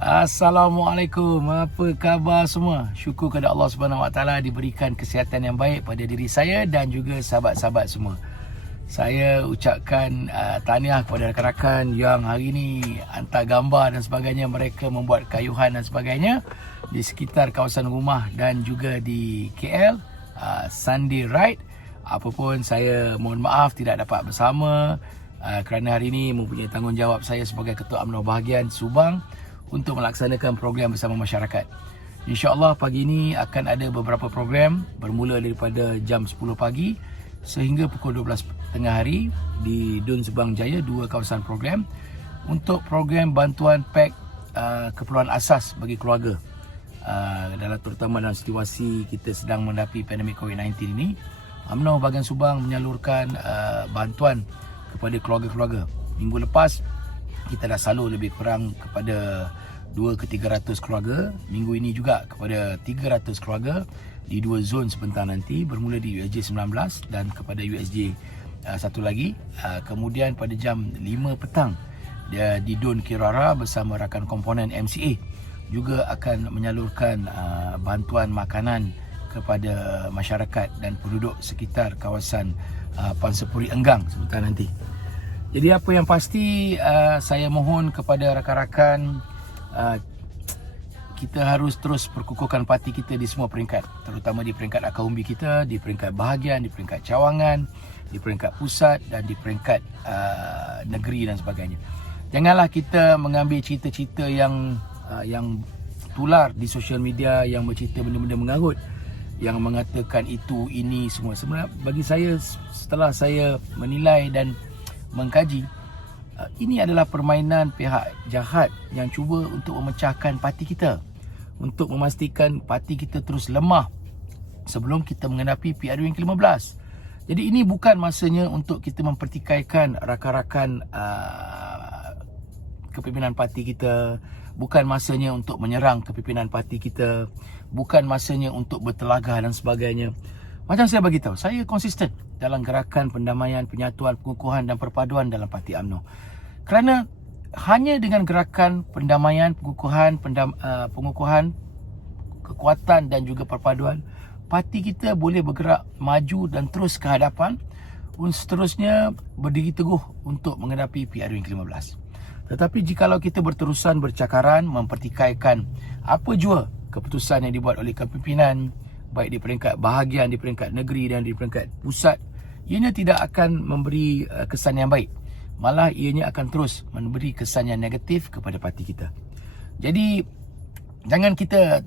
Assalamualaikum. Apa khabar semua? Syukur kepada Allah Subhanahu Wa Taala diberikan kesihatan yang baik pada diri saya dan juga sahabat-sahabat semua. Saya ucapkan tahniah kepada rakan-rakan yang hari ini hantar gambar dan sebagainya, mereka membuat kayuhan dan sebagainya di sekitar kawasan rumah dan juga di KL Sunday Ride. Apapun, saya mohon maaf tidak dapat bersama kerana hari ini mempunyai tanggungjawab saya sebagai Ketua UMNO Bahagian Subang untuk melaksanakan program bersama masyarakat. InsyaAllah pagi ini akan ada beberapa program bermula daripada jam 10 pagi sehingga pukul 12 tengah hari di Dun Subang Jaya, 2 kawasan program untuk program bantuan pek keperluan asas bagi keluarga. Terutama dalam situasi kita sedang menghadapi pandemik COVID-19 ini, UMNO Bahagian Subang menyalurkan bantuan kepada keluarga-keluarga. Minggu lepas kita dah salur lebih kurang kepada 2 ke 300 keluarga. Minggu ini juga kepada 300 keluarga di 2 zon sebentar nanti, bermula di USJ 19 dan kepada USJ satu lagi. Kemudian pada jam 5 petang di Dun Kirara bersama rakan komponen MCA juga akan menyalurkan bantuan makanan kepada masyarakat dan penduduk sekitar kawasan Pansapuri Enggang sebentar nanti. Jadi apa yang pasti, saya mohon kepada rakan-rakan, kita harus terus perkukuhkan parti kita di semua peringkat, terutama di peringkat akar umbi kita, di peringkat bahagian, di peringkat cawangan, di peringkat pusat dan di peringkat negeri dan sebagainya. Janganlah kita mengambil cerita-cerita yang tular di sosial media yang bercerita benda-benda mengarut, yang mengatakan itu, ini semua. Sebenarnya bagi saya, setelah saya menilai dan mengkaji, ini adalah permainan pihak jahat yang cuba untuk memecahkan parti kita, untuk memastikan parti kita terus lemah sebelum kita menghadapi PRU yang ke-15. Jadi ini bukan masanya untuk kita mempertikaikan rakan-rakan kepimpinan parti kita, bukan masanya untuk menyerang kepimpinan parti kita, bukan masanya untuk bertelagah dan sebagainya. Macam saya beritahu, saya konsisten dalam gerakan pendamaian, penyatuan, pengukuhan dan perpaduan dalam parti UMNO. Kerana hanya dengan gerakan pendamaian, pengukuhan, kekuatan dan juga perpaduan, parti kita boleh bergerak maju dan terus ke hadapan, seterusnya berdiri teguh untuk menghadapi PRU yang ke-15. Tetapi jikalau kita berterusan bercakaran, mempertikaikan apa jua keputusan yang dibuat oleh kepimpinan, baik di peringkat bahagian, di peringkat negeri dan di peringkat pusat, ianya tidak akan memberi kesan yang baik. Malah ianya akan terus memberi kesan yang negatif kepada parti kita. Jadi jangan kita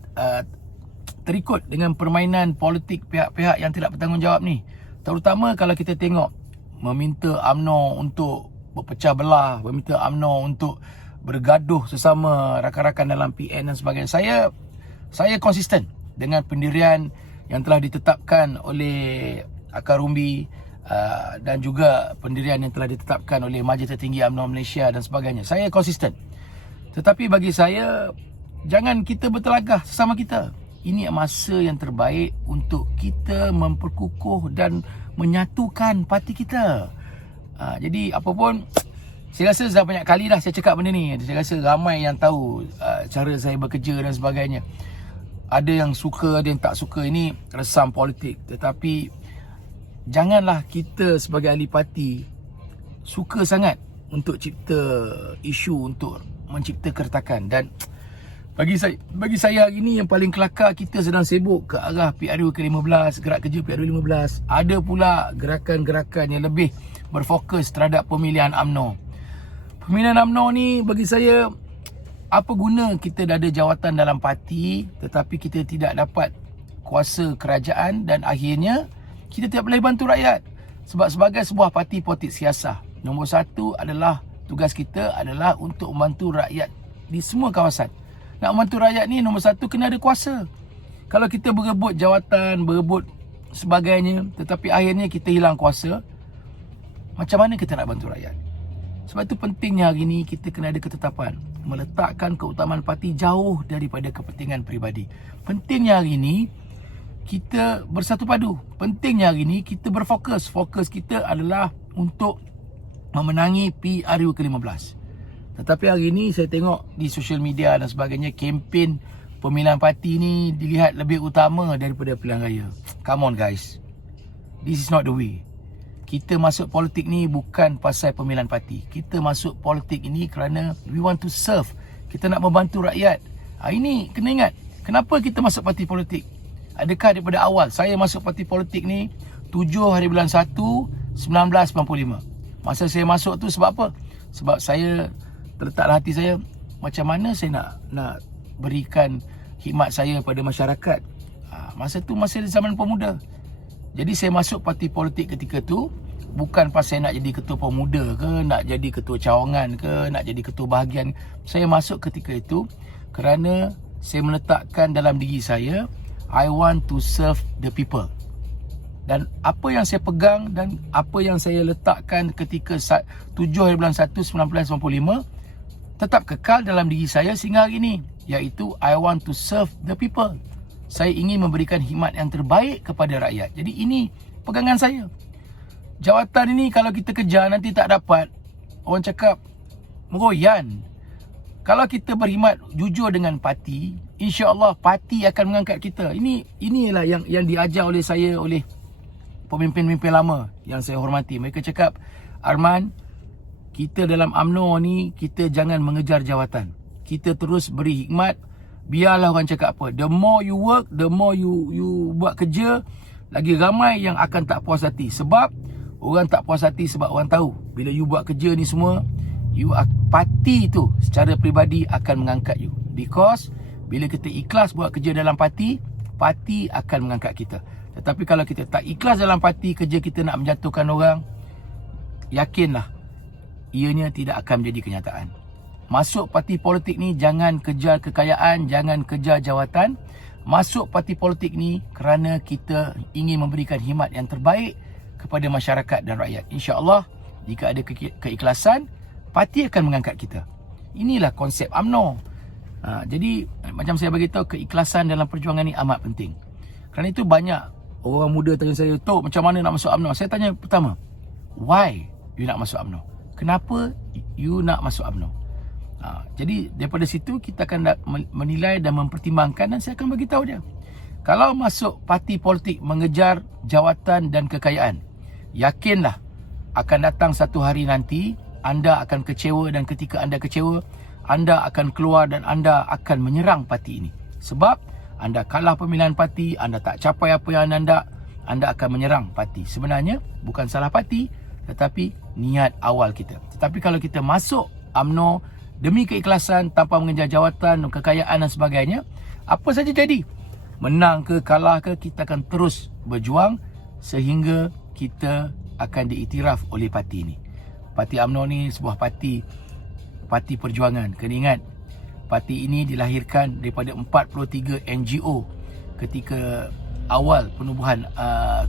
terikut dengan permainan politik pihak-pihak yang tidak bertanggungjawab ni. Terutama kalau kita tengok meminta UMNO untuk berpecah belah, meminta UMNO untuk bergaduh sesama rakan-rakan dalam PN dan sebagainya. Saya konsisten dengan pendirian yang telah ditetapkan oleh akar umbi dan juga pendirian yang telah ditetapkan oleh Majlis Tertinggi UMNO Malaysia dan sebagainya. Saya konsisten. Tetapi bagi saya, jangan kita bertelagah sesama kita. Ini masa yang terbaik untuk kita memperkukuh dan menyatukan parti kita. Jadi apapun, saya rasa dah banyak kali dah saya cakap benda ni. Saya rasa ramai yang tahu cara saya bekerja dan sebagainya. Ada yang suka, ada yang tak suka. Ini resam politik. Tetapi janganlah kita sebagai ahli parti suka sangat untuk cipta isu, untuk mencipta keretakan. Dan bagi saya hari ini yang paling kelakar, kita sedang sibuk ke arah PRU ke-15, gerak kerja PRU 15. Ada pula gerakan-gerakan yang lebih berfokus terhadap pemilihan UMNO. Pemilihan UMNO ni bagi saya, apa guna kita dah ada jawatan dalam parti tetapi kita tidak dapat kuasa kerajaan dan akhirnya kita tidak boleh bantu rakyat. Sebab sebagai sebuah parti politik siasah, nombor satu adalah tugas kita adalah untuk membantu rakyat di semua kawasan. Nak membantu rakyat ni nombor satu kena ada kuasa. Kalau kita berebut jawatan, berebut sebagainya tetapi akhirnya kita hilang kuasa, macam mana kita nak bantu rakyat? Sebab itu pentingnya hari ini kita kena ada ketetapan, meletakkan keutamaan parti jauh daripada kepentingan peribadi. Pentingnya hari ini kita bersatu padu. Pentingnya hari ini kita berfokus. Fokus kita adalah untuk memenangi PRU ke-15. Tetapi hari ni saya tengok di social media dan sebagainya, kempen pemilihan parti ni dilihat lebih utama daripada pilihan raya. Come on guys, this is not the way. Kita masuk politik ni bukan pasal pemilihan parti. Kita masuk politik ini kerana we want to serve. Kita nak membantu rakyat. Ini kena ingat, kenapa kita masuk parti politik? Adakah daripada awal saya masuk parti politik ni 7 hari bulan 1 1995. Masa saya masuk tu sebab apa? Sebab saya terletak dalam hati saya, macam mana saya nak berikan khidmat saya pada masyarakat. Masa tu masih zaman pemuda. Jadi saya masuk parti politik ketika tu bukan pasal nak jadi ketua pemuda ke, nak jadi ketua cawangan ke, nak jadi ketua bahagian. Saya masuk ketika itu kerana saya meletakkan dalam diri saya, I want to serve the people. Dan apa yang saya pegang dan apa yang saya letakkan ketika 7 hari bulan 1 1995 tetap kekal dalam diri saya sehingga hari ini, iaitu I want to serve the people. Saya ingin memberikan khidmat yang terbaik kepada rakyat. Jadi ini pegangan saya. Jawatan ini kalau kita kejar nanti tak dapat, orang cakap meroyan. Kalau kita berkhidmat jujur dengan parti, insya-Allah parti akan mengangkat kita. Inilah yang diajar oleh saya oleh pemimpin-pemimpin lama yang saya hormati. Mereka cakap, Arman, kita dalam UMNO ni kita jangan mengejar jawatan. Kita terus beri hikmat. Biarlah orang cakap apa. The more you work, the more you buat kerja, lagi ramai yang akan tak puas hati. Sebab orang tak puas hati sebab orang tahu bila you buat kerja ni semua, parti tu secara peribadi akan mengangkat you. Because bila kita ikhlas buat kerja dalam parti, parti akan mengangkat kita. Tetapi kalau kita tak ikhlas dalam parti, kerja kita nak menjatuhkan orang, yakinlah ianya tidak akan menjadi kenyataan. Masuk parti politik ni jangan kejar kekayaan, jangan kejar jawatan. Masuk parti politik ni kerana kita ingin memberikan khidmat yang terbaik kepada masyarakat dan rakyat. InsyaAllah jika ada keikhlasan, parti akan mengangkat kita. Inilah konsep UMNO. Jadi macam saya beritahu, keikhlasan dalam perjuangan ni amat penting. Kerana itu banyak orang muda tanya saya, Tok, macam mana nak masuk UMNO? Saya tanya pertama, why you nak masuk UMNO? Kenapa you nak masuk UMNO? Jadi daripada situ kita akan menilai dan mempertimbangkan, dan saya akan beritahu dia. Kalau masuk parti politik mengejar jawatan dan kekayaan, yakinlah akan datang satu hari nanti anda akan kecewa, dan ketika anda kecewa, anda akan keluar dan anda akan menyerang parti ini. Sebab anda kalah pemilihan parti, anda tak capai apa yang anda akan menyerang parti. Sebenarnya bukan salah parti, tetapi niat awal kita. Tetapi kalau kita masuk UMNO demi keikhlasan, tanpa mengejar jawatan, kekayaan dan sebagainya, apa saja jadi, menang ke kalah ke, kita akan terus berjuang sehingga kita akan diiktiraf oleh parti ini. Parti UMNO ni sebuah parti perjuangan. Kena ingat, parti ini dilahirkan daripada 43 NGO ketika awal penubuhan,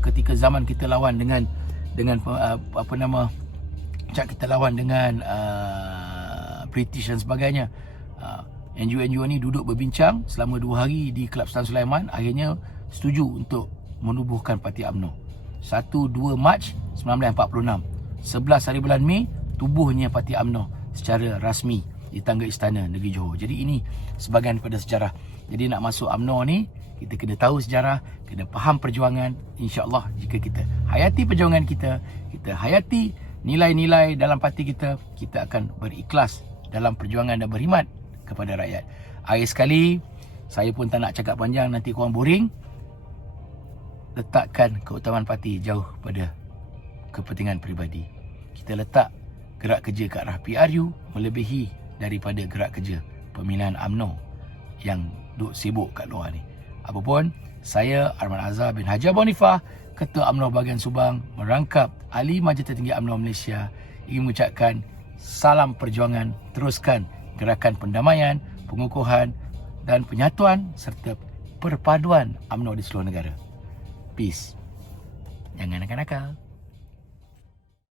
ketika zaman kita lawan dengan kita lawan dengan British dan sebagainya. NGO-NGO ni duduk berbincang selama 2 hari di Kelab Sultan Sulaiman, akhirnya setuju untuk menubuhkan parti UMNO. 1-2 Mac 1946, 11 hari bulan Mei tubuhnya parti UMNO secara rasmi di tangga Istana Negeri Johor. Jadi ini sebahagian daripada sejarah. Jadi nak masuk UMNO ni, kita kena tahu sejarah, kena faham perjuangan. InsyaAllah jika kita hayati perjuangan kita hayati nilai-nilai dalam parti kita akan berikhlas dalam perjuangan dan berkhidmat kepada rakyat. Akhir sekali, saya pun tak nak cakap panjang, nanti korang boring. Letakkan keutamaan parti jauh pada kepentingan peribadi. Kita letak gerak kerja ke arah PRU melebihi daripada gerak kerja pemilihan UMNO yang duk sibuk kat luar ni. Apapun, saya Arman Azhar bin Haji Bonifah, Ketua UMNO Bahagian Subang, merangkap Ahli Majlis Tertinggi UMNO Malaysia, ingin mengucapkan salam perjuangan, teruskan gerakan pendamaian, pengukuhan dan penyatuan serta perpaduan UMNO di seluruh negara. Peace. Jangan nakal-nakal.